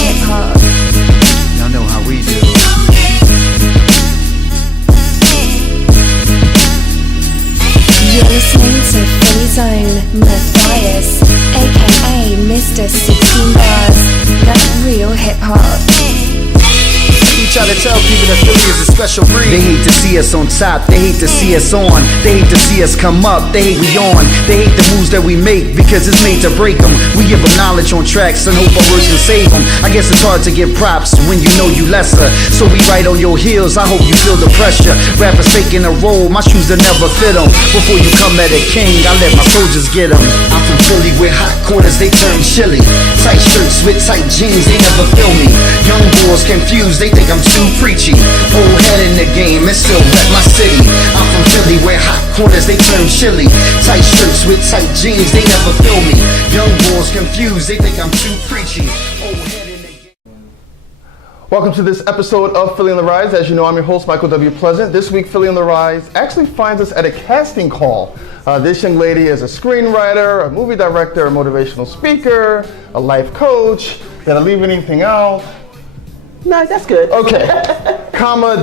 hip hop. Y'all know how we do. You're listening to Philly Zone Matthias, aka Mr. 16 Bars. That's real hip hop. We try to tell people that Philly is a special breed. They hate to see us on top, they hate to see us on. They hate to see us come up, they hate we on. They hate the moves that we make because it's made to break them. We give them knowledge on tracks and hope our words can save them. I guess it's hard to give props when you know you lesser. So we right on your heels, I hope you feel the pressure. Rappers faking a role, my shoes will never fit them. Before you come at a king, I let my soldiers get them. I'm from Philly with hot corners, they turn chilly. Tight shirts with tight jeans, they never feel me. Young boys confused, they think I'm too preachy. Old head in the game and still rep my city. I'm from Philly where hot corners they turn chilly. Tight shirts with tight jeans, they never feel me. Young boys confused, they think I'm too preachy. Old head in the game. Welcome to this episode of Philly on the Rise. As you know, I'm your host, Michael W. Pleasant. This week, Philly on the Rise actually finds us at a casting call. This young lady is a screenwriter, a movie director, a motivational speaker, a life coach. Did I leave anything out? No, that's good. Okay. Comma, ...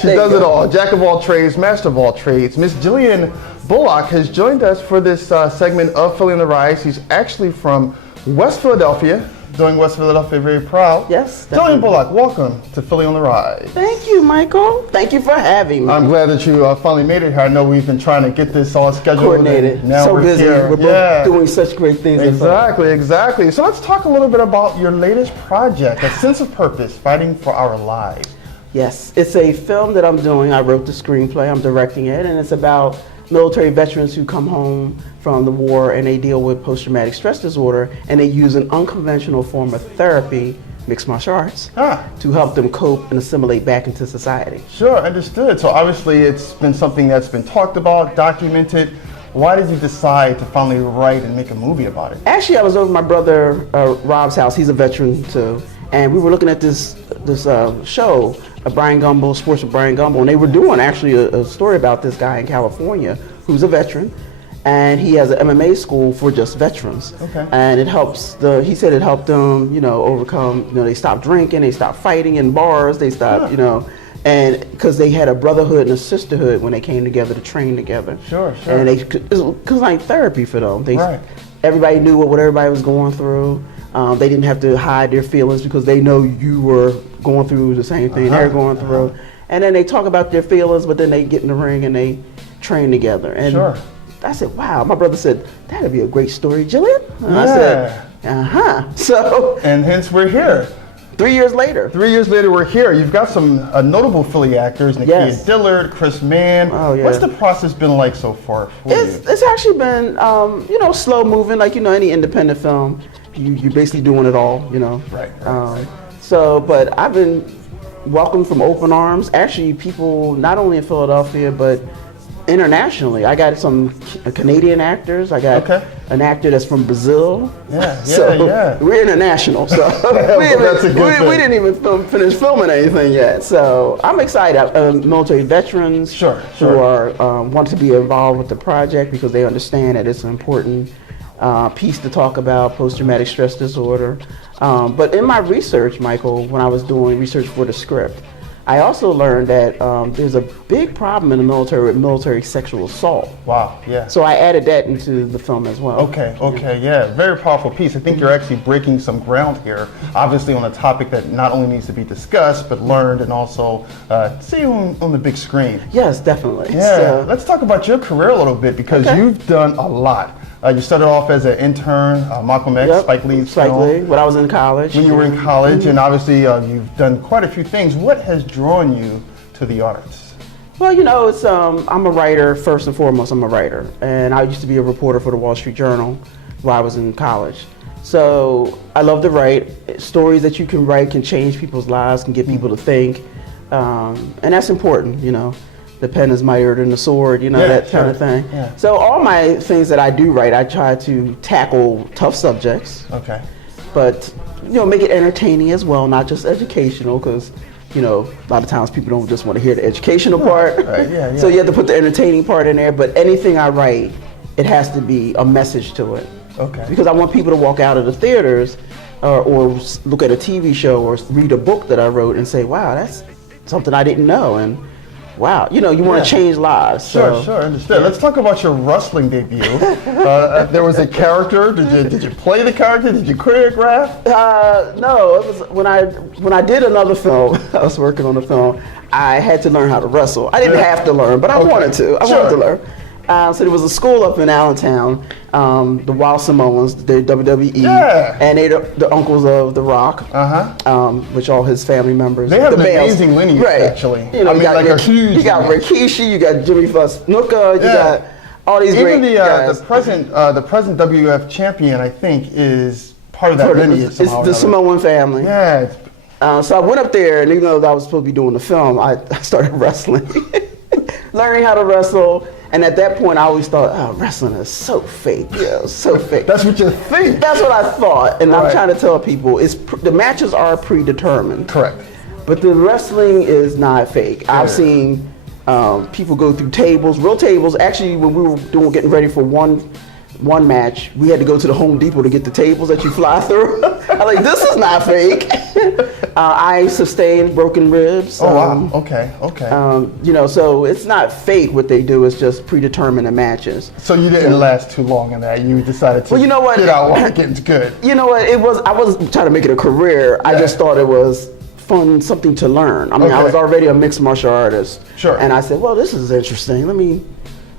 She does it all. Jack of all trades, master of all trades. Miss Jillian Bullock has joined us for this segment of Philly on the Rise. She's actually from West Philadelphia, doing West Philadelphia very proud. Yes. Jillian Bullock, welcome to Philly on the Rise. Thank you, Michael. Thank you for having me. I'm glad that you finally made it here. I know we've been trying to get this all scheduled. Coordinated. Now so we're busy. here. We're both doing such great things. Exactly. So let's talk a little bit about your latest project, A Sense of Purpose, Fighting for Our Lives. Yes, it's a film that I'm doing. I wrote the screenplay, I'm directing it, and it's about military veterans who come home from the war and they deal with post-traumatic stress disorder, and they use an unconventional form of therapy, mixed martial arts, to help them cope and assimilate back into society. Sure, understood. So obviously it's been something that's been talked about, documented. Why did you decide to finally write and make a movie about it? Actually, I was over at my brother Rob's house. He's a veteran too, and we were looking at this show, Brian Gumble, Sports with Brian Gumble, and they were doing actually a story about this guy in California who's a veteran, and he has an MMA school for just veterans. Okay. And it helps he said it helped them, overcome, they stopped drinking, they stopped fighting in bars, they stopped, and because they had a brotherhood and a sisterhood when they came together to train together. Sure. And it was like therapy for them. Right. Everybody knew what everybody was going through. They didn't have to hide their feelings because they know you were going through the same thing they're going through. And then they talk about their feelings, but then they get in the ring and they train together. And I said, wow. My brother said, that'd be a great story, Jillian. And I said, So. And hence we're here. 3 years later. 3 years later, we're here. You've got some notable Philly actors, Nakia Dillard, Chris Mann. Oh, yeah. What's the process been like so far for you? It's actually been, slow moving, like, any independent film. You're basically doing it all, Right. But I've been welcomed from open arms. Actually, people not only in Philadelphia, but internationally. I got some Canadian actors. I got an actor that's from Brazil. We're international. So we didn't even finish filming anything yet. So I'm excited. Military veterans who are want to be involved with the project because they understand that it's an important piece to talk about, post-traumatic stress disorder. But in my research, Michael, when I was doing research for the script, I also learned that there's a big problem in the military with military sexual assault. Wow, yeah. So I added that into the film as well. Okay, very powerful piece. I think you're actually breaking some ground here, obviously on a topic that not only needs to be discussed, but learned and also see on the big screen. Yes, definitely. Yeah, so, let's talk about your career a little bit because you've done a lot. You started off as an intern, Malcolm X, Spike Lee's film. When I was in college. When you were in college, and obviously you've done quite a few things. What has drawn you to the arts? Well, it's I'm a writer, first and foremost, I'm a writer. And I used to be a reporter for the Wall Street Journal while I was in college. So I love to write. Stories that you can write can change people's lives, can get people to think. And that's important, The pen is mightier than the sword, that kind of thing. Yeah. So all my things that I do write, I try to tackle tough subjects. Okay. But, make it entertaining as well, not just educational, because, a lot of times people don't just want to hear the educational part. So you have to put the entertaining part in there, but anything I write, it has to be a message to it. Okay. Because I want people to walk out of the theaters or look at a TV show or read a book that I wrote and say, wow, that's something I didn't know. And wow, you want to change lives. Sure, understood. Yeah. Let's talk about your wrestling debut. There was a character. Did you play the character? Did you choreograph? No, it was when I did another film. I was working on a film. I had to learn how to wrestle. I didn't have to learn, but I wanted to. I wanted to learn. So there was a school up in Allentown, the Wild Samoans, the WWE, and they the uncles of The Rock, which all his family members. They have an amazing lineage, actually. You got Rikishi, you got Rikishi, you got Jimmy Snuka, you got all these great guys. The present WWF champion, I think, is part of that lineage. It's the Samoan family. Yeah. So I went up there, and even though I was supposed to be doing the film, I started wrestling, learning how to wrestle. And at that point, I always thought, oh, wrestling is so fake, so fake. That's what you think. That's what I thought, and I'm trying to tell people, the matches are predetermined. Correct. But the wrestling is not fake. Yeah. I've seen people go through tables, real tables. Actually, when we were getting ready for one match, we had to go to the Home Depot to get the tables that you fly through. I'm like, this is not fake. I sustained broken ribs. Oh, wow. Okay. So it's not fake what they do. It's just predetermined in matches. So you didn't last too long in that. You decided to get out while it gets good. You know what? I wasn't trying to make it a career. Yeah. I just thought it was fun, something to learn. I mean, I was already a mixed martial artist. Sure. And I said, well, this is interesting. Let me...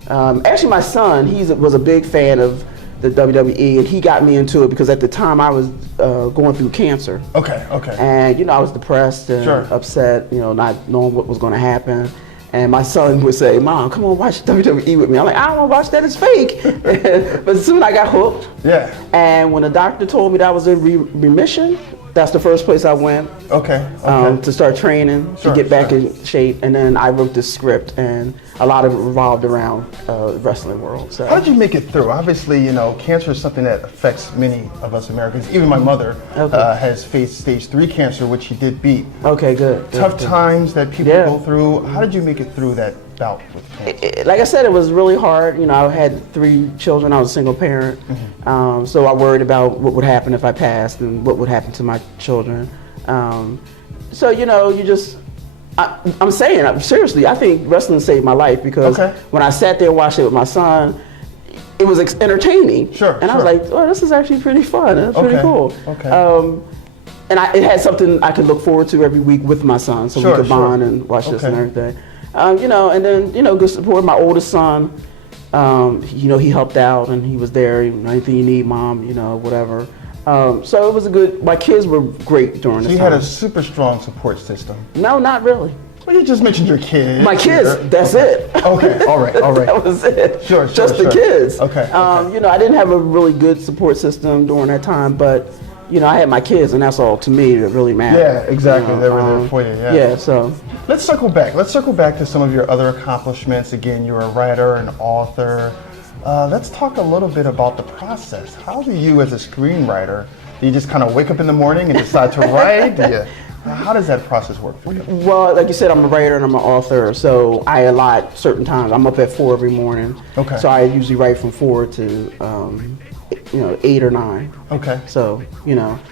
actually, my son, was a big fan of the WWE, and he got me into it because at the time I was going through cancer. Okay. And I was depressed and upset, not knowing what was going to happen. And my son would say, "Mom, come on, watch WWE with me." I'm like, "I don't want to watch that; it's fake." But soon I got hooked. Yeah. And when the doctor told me that I was in remission, that's the first place I went. Okay. To start training, to get back in shape, and then I wrote this script, and a lot of it revolved around the wrestling world. So. How did you make it through? Obviously, cancer is something that affects many of us Americans. Even my mother has faced stage 3 cancer, which she did beat. Okay, good. Tough times that people go through. How did you make it through that bout with cancer? Like I said, it was really hard. I had 3 children. I was a single parent. Mm-hmm. So I worried about what would happen if I passed and what would happen to my children. So, you just... I'm saying, seriously, I think wrestling saved my life because when I sat there and watched it with my son, it was entertaining. And I was like, oh, this is actually pretty fun. It's pretty cool. And it had something I could look forward to every week with my son, so we could bond and watch this and everything. And then, good support. My oldest son, he helped out and he was there. Anything you need, Mom, whatever. So it was my kids were great during this time. So you had a super strong support system? No, not really. Well, you just mentioned your kids. My kids, that's it. Okay, all right. That was it. Just the kids. Okay. I didn't have a really good support system during that time, but, I had my kids, and that's all to me that really mattered. Yeah, exactly. They were there for you, Yeah, so. Let's circle back. Let's circle back to some of your other accomplishments. Again, you're a writer, an author. Let's talk a little bit about the process. How do you, as a screenwriter, do you just kind of wake up in the morning and decide to write? How does that process work for you? Well, like you said, I'm a writer and I'm an author, so I allot certain times. I'm up at 4 every morning. Okay. So I usually write from 4 to 8 or 9. Okay. So,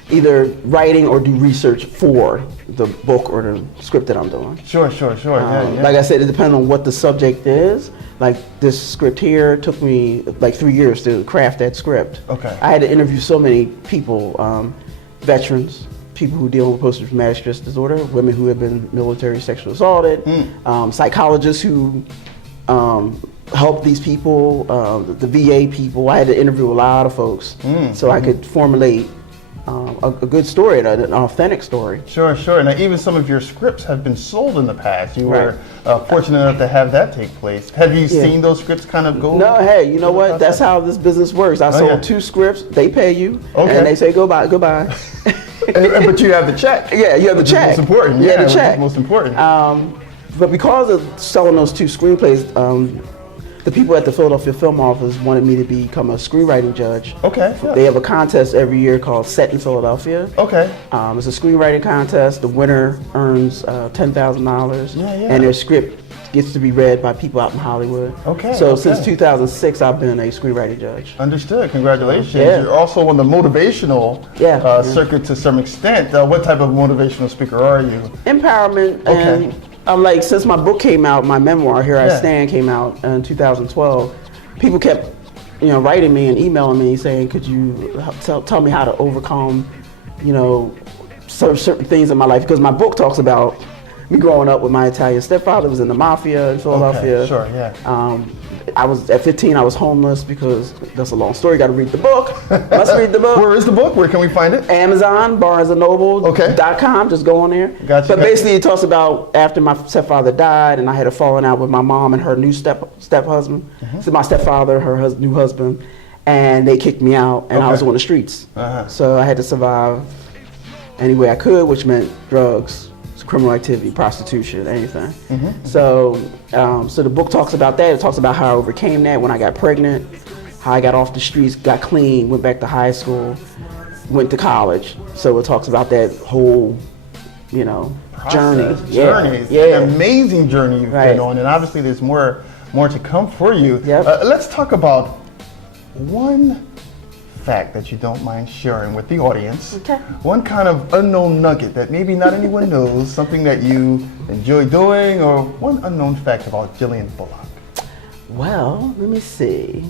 either writing or do research for the book or the script that I'm doing. Sure. Like I said, it depends on what the subject is. Like this script here took me like 3 years to craft that script. Okay. I had to interview so many people, veterans, people who deal with post-traumatic stress disorder, women who have been military sexually assaulted, psychologists who help these people, the VA people. I had to interview a lot of folks so I could formulate a good story, an authentic story. Sure. Now, even some of your scripts have been sold in the past. You were fortunate enough to have that take place. Have you seen those scripts kind of go? No, hey, you know what? That's how this business works. I sold 2 scripts. They pay you, and they say goodbye. But you have the check. Yeah, you have the check. Most important. Yeah, the check. Most important. But because of selling those 2 screenplays, the people at the Philadelphia Film Office wanted me to become a screenwriting judge. Okay. Yeah. They have a contest every year called Set in Philadelphia. Okay. It's a screenwriting contest. The winner earns $10,000. Yeah. And their script gets to be read by people out in Hollywood. Okay. So since 2006, I've been a screenwriting judge. Understood. Congratulations. Yeah. You're also on the motivational circuit to some extent. What type of motivational speaker are you? Empowerment. Okay. And like, since my book came out, my memoir, Here I Stand, came out in 2012, people kept, writing me and emailing me saying, could you tell me how to overcome, certain things in my life? Because my book talks about me growing up with my Italian stepfather, was in the mafia in Philadelphia. Okay, sure, yeah. I was at 15. I was homeless because that's a long story. Got to read the book. Must read the book. Where is the book? Where can we find it? Amazon, BarnesandNoble.com. Just go on there. Gotcha. But basically, it talks about after my stepfather died, and I had a falling out with my mom and her new step husband. So my stepfather, her new husband, and they kicked me out, and I was on the streets. So I had to survive any way I could, which meant drugs, criminal activity, prostitution, anything. So the book talks about that. It talks about how I overcame that when I got pregnant, how I got off the streets, got clean, went back to high school, went to college. So it talks about that whole, journey. An amazing journey you've been on, and obviously there's more to come for you. Let's talk about one fact that you don't mind sharing with the audience. One kind of unknown nugget that maybe not anyone knows, something that you enjoy doing, or one unknown fact about Jillian Bullock. Well, let me see.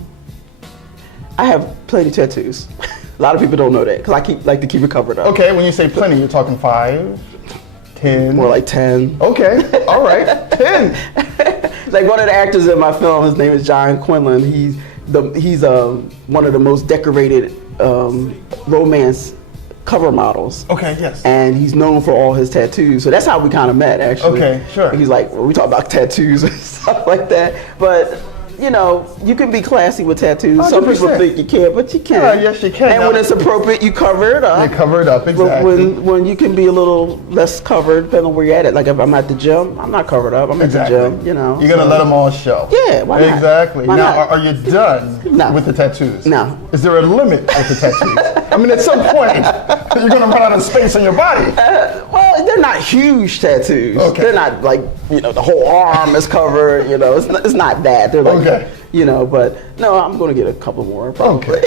I have plenty of tattoos. A lot of people don't know that because I like to keep it covered up. Okay, when you say plenty, you're talking 5, 10? More like 10. Okay, all right, 10. Like one of the actors in my film, his name is John Quinlan. He's one of the most decorated romance cover models. Okay, yes. And he's known for all his tattoos. So that's how we kind of met, actually. Okay, sure. He's like, we talk about tattoos and stuff like that. But, you can be classy with tattoos. 100%. Some people think you can't, but you can. Yes, you can. And when it's appropriate, you cover it up. You cover it up, exactly. When you can be a little less covered, depending on where you're at it. Like if I'm at the gym, I'm not covered up. I'm at the gym, You're going to let them all show. Yeah, why not? Exactly. Why now, not? are you done with the tattoos? No. Is there a limit with the tattoos? I mean, at some point, you're going to run out of space on your body. Well, they're not huge tattoos. Okay. They're not like, the whole arm is covered, it's not that. They're like, but no, I'm going to get a couple more probably. Okay.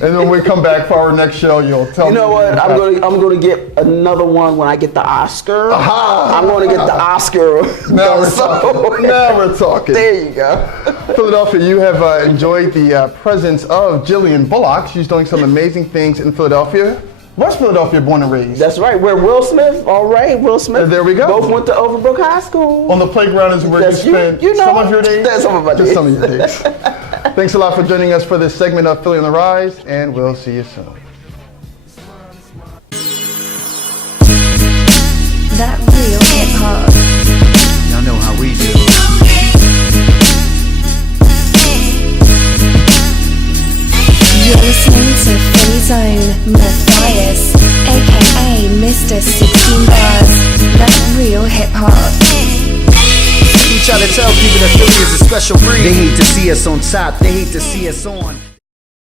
And when we come back for our next show, you'll tell me. You know what? I'm going to get another one when I get the Oscar. I'm going to get the Oscar. Now we're talking. There you go. Philadelphia, you have enjoyed the presence of Jillian Bullock. She's doing some amazing things in Philadelphia. West Philadelphia, born and raised. That's right. Where Will Smith, all right, Will Smith. There we go. Both went to Overbrook High School. On the playground is where you spent some of your days? That's some of my days. Just some of your days. Thanks a lot for joining us for this segment of Philly on the Rise, and we'll see you soon. That real hip hop. Y'all know how we do. You're listening to Philly's own Matthias, aka Mr. 16 Bars. That real hip hop. We try to tell people that Philly is a special breed. They hate to see us on top. They hate to see us on.